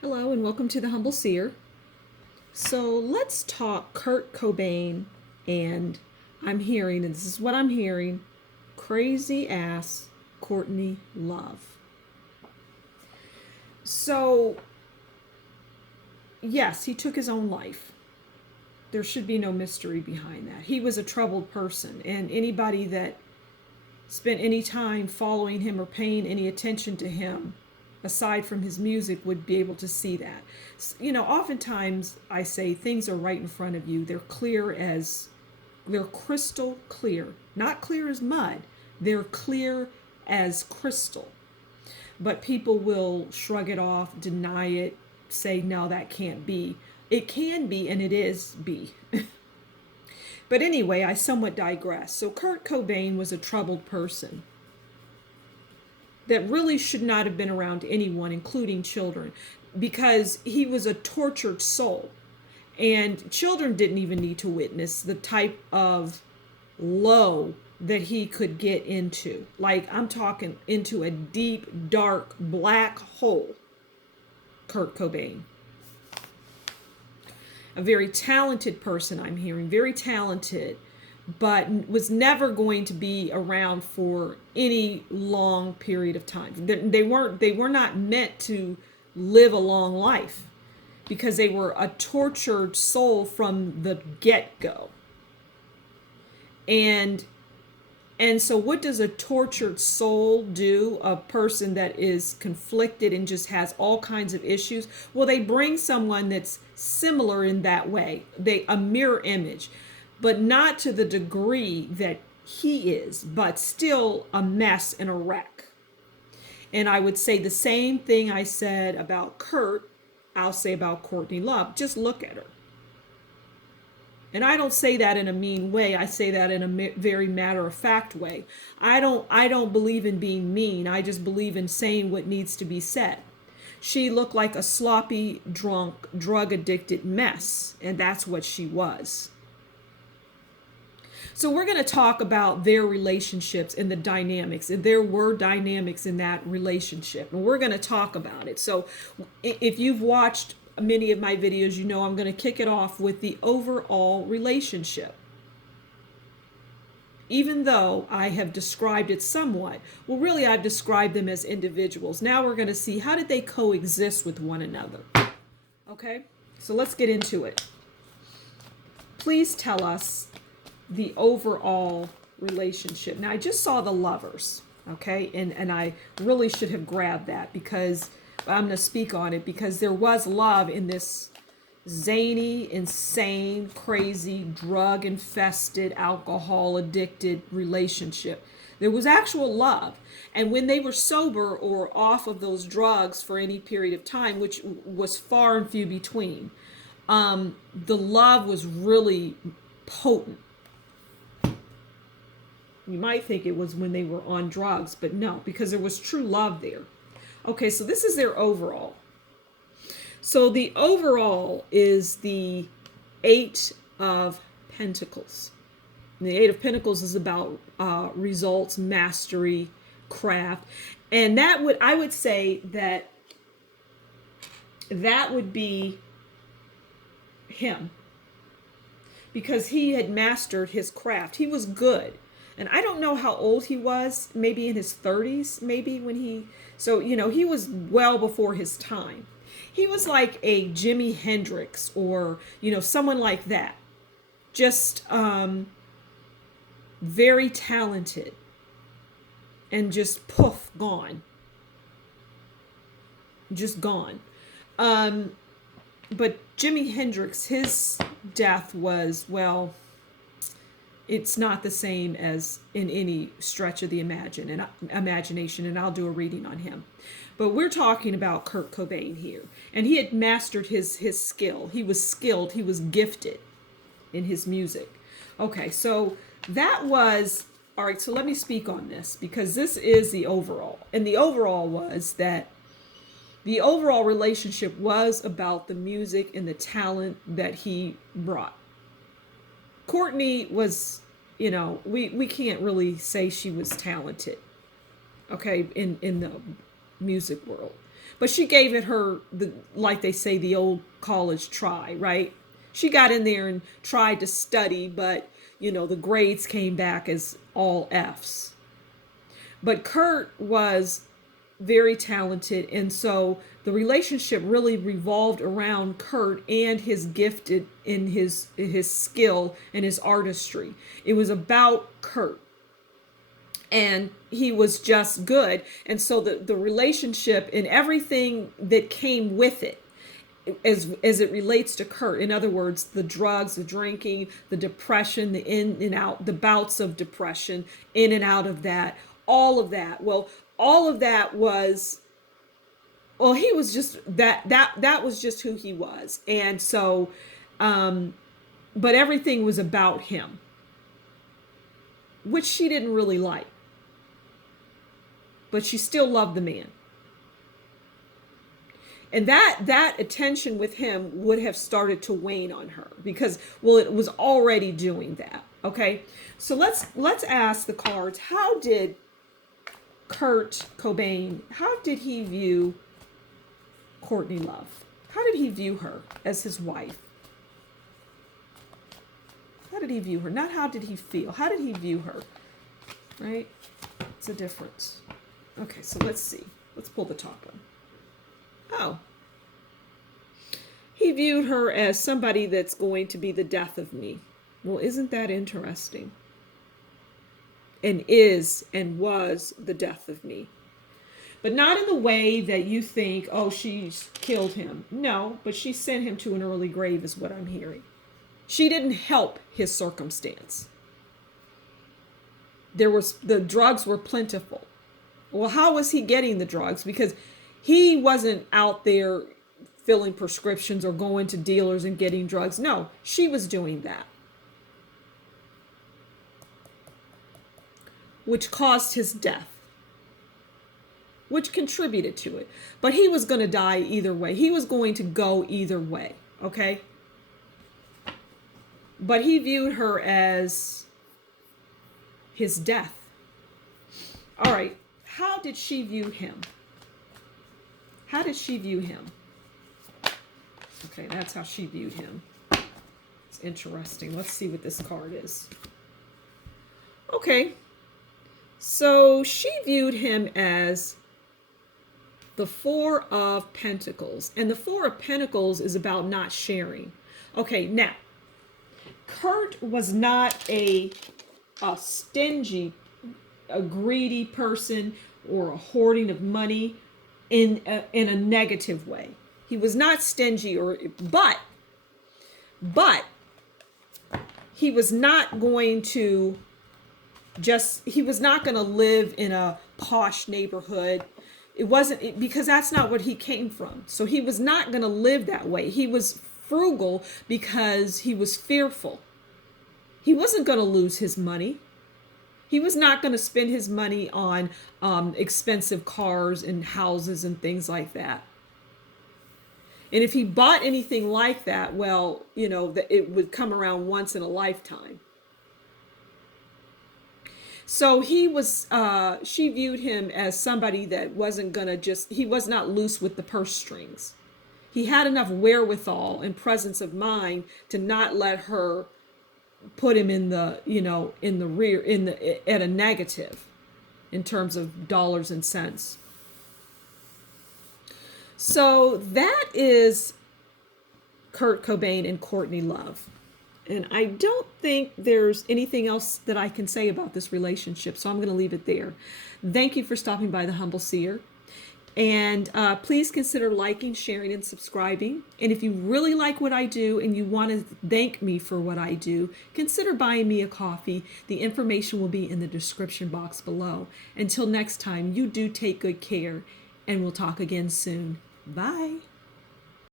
Hello and welcome to the Humble Seer. So let's talk Kurt Cobain and and this is what I'm hearing, crazy ass Courtney Love. So, yes, he took his own life. There should be no mystery behind that. He was a troubled person, and anybody that spent any time following him or paying any attention to him aside from his music would be able to see that. Oftentimes I say things are right in front of you. They're crystal clear. Not clear as mud. They're clear as crystal. But people will shrug it off, deny it, say no, that can't be. It can be, and it is be. But anyway, I somewhat digress. So Kurt Cobain was a troubled person that really should not have been around anyone, including children, because he was a tortured soul. And children didn't even need to witness the type of low that he could get into. Like, I'm talking into a deep, dark, black hole. Kurt Cobain. A very talented person, I'm hearing, very talented, but was never going to be around for any long period of time. They were not meant to live a long life because they were a tortured soul from the get-go. And so what does a tortured soul do? A person that is conflicted and just has all kinds of issues? Well, they bring someone that's similar in that way. A mirror image, but not to the degree that he is, but still a mess and a wreck. And I would say the same thing I said about Kurt, I'll say about Courtney Love. Just look at her. And I don't say that in a mean way. I say that in a very matter-of-fact way. I don't believe in being mean. I just believe in saying what needs to be said. She looked like a sloppy, drunk, drug-addicted mess, and that's what she was. So we're going to talk about their relationships and the dynamics. And there were dynamics in that relationship. And we're going to talk about it. So if you've watched many of my videos, you know I'm going to kick it off with the overall relationship. Even though I have described it somewhat, well, really I've described them as individuals. Now we're going to see how did they coexist with one another. Okay, so let's get into it. Please tell us the overall relationship. Now I just saw the lovers, okay, and I really should have grabbed that because I'm going to speak on it because there was love in this zany, insane, crazy, drug-infested, alcohol-addicted relationship. There was actual love. And when they were sober or off of those drugs for any period of time, which was far and few between, the love was really potent. You might think it was when they were on drugs, but no, because there was true love there. Okay, so this is their overall. So the overall is the Eight of Pentacles. And the Eight of Pentacles is about results, mastery, craft. And I would say that would be him. Because he had mastered his craft. He was good. And I don't know how old he was, maybe in his 30s, maybe he was well before his time. He was like a Jimi Hendrix or, someone like that. Just very talented and just poof, gone. Just gone. But Jimi Hendrix, his death was, well, it's not the same as in any stretch of the imagination, and I'll do a reading on him. But we're talking about Kurt Cobain here, and he had mastered his skill. He was skilled. He was gifted in his music. Okay, so that was, all right, so let me speak on this, because this is the overall. And the overall was that the overall relationship was about the music and the talent that he brought. Courtney was, we can't really say she was talented, okay, in the music world. But she gave it like they say, the old college try, right? She got in there and tried to study, but, the grades came back as all F's. But Kurt was very talented, and so the relationship really revolved around Kurt and his gifted in his skill and his artistry. It was about Kurt, and he was just good. And so the relationship and everything that came with it, as it relates to Kurt, in other words, the drugs, the drinking, the depression, the in and out, the bouts of depression, in and out of that, all of that. Well, all of that was, well, he was just that was just who he was. And so but everything was about him, which she didn't really like, but she still loved the man. And that attention with him would have started to wane on her because, well, it was already doing that. Okay, so let's ask the cards, how did Kurt Cobain, how did he view Courtney Love? How did he view her as his wife? How did he view her? Not how did he feel. How did he view her? Right? It's a difference. Okay, so let's see. Let's pull the top one. Oh. He viewed her as somebody that's going to be the death of me. Well, isn't that interesting? And is and was the death of me. But not in the way that you think, oh, she's killed him. No, but she sent him to an early grave is what I'm hearing. She didn't help his circumstance. The drugs were plentiful. Well, how was he getting the drugs? Because he wasn't out there filling prescriptions or going to dealers and getting drugs. No, she was doing that, which caused his death, which contributed to it. But he was going to die either way. He was going to go either way, okay? But he viewed her as his death. All right, how did she view him? How did she view him? Okay, that's how she viewed him. It's interesting. Let's see what this card is. Okay. So she viewed him as the Four of Pentacles. And the Four of Pentacles is about not sharing. Okay, now, Kurt was not a stingy, a greedy person or a hoarding of money in a negative way. He was not stingy but he was not going to he was not going to live in a posh neighborhood. It wasn't, because that's not what he came from. So he was not going to live that way. He was frugal because he was fearful. He wasn't going to lose his money. He was not going to spend his money on expensive cars and houses and things like that. And if he bought anything like that, well, it would come around once in a lifetime. So she viewed him as somebody that wasn't going to he was not loose with the purse strings. He had enough wherewithal and presence of mind to not let her put him in the rear, at a negative in terms of dollars and cents. So that is Kurt Cobain and Courtney Love. And I don't think there's anything else that I can say about this relationship, so I'm going to leave it there. Thank you for stopping by the Humble Seer. And please consider liking, sharing, and subscribing. And if you really like what I do and you want to thank me for what I do, consider buying me a coffee. The information will be in the description box below. Until next time, you do take good care, and we'll talk again soon. Bye.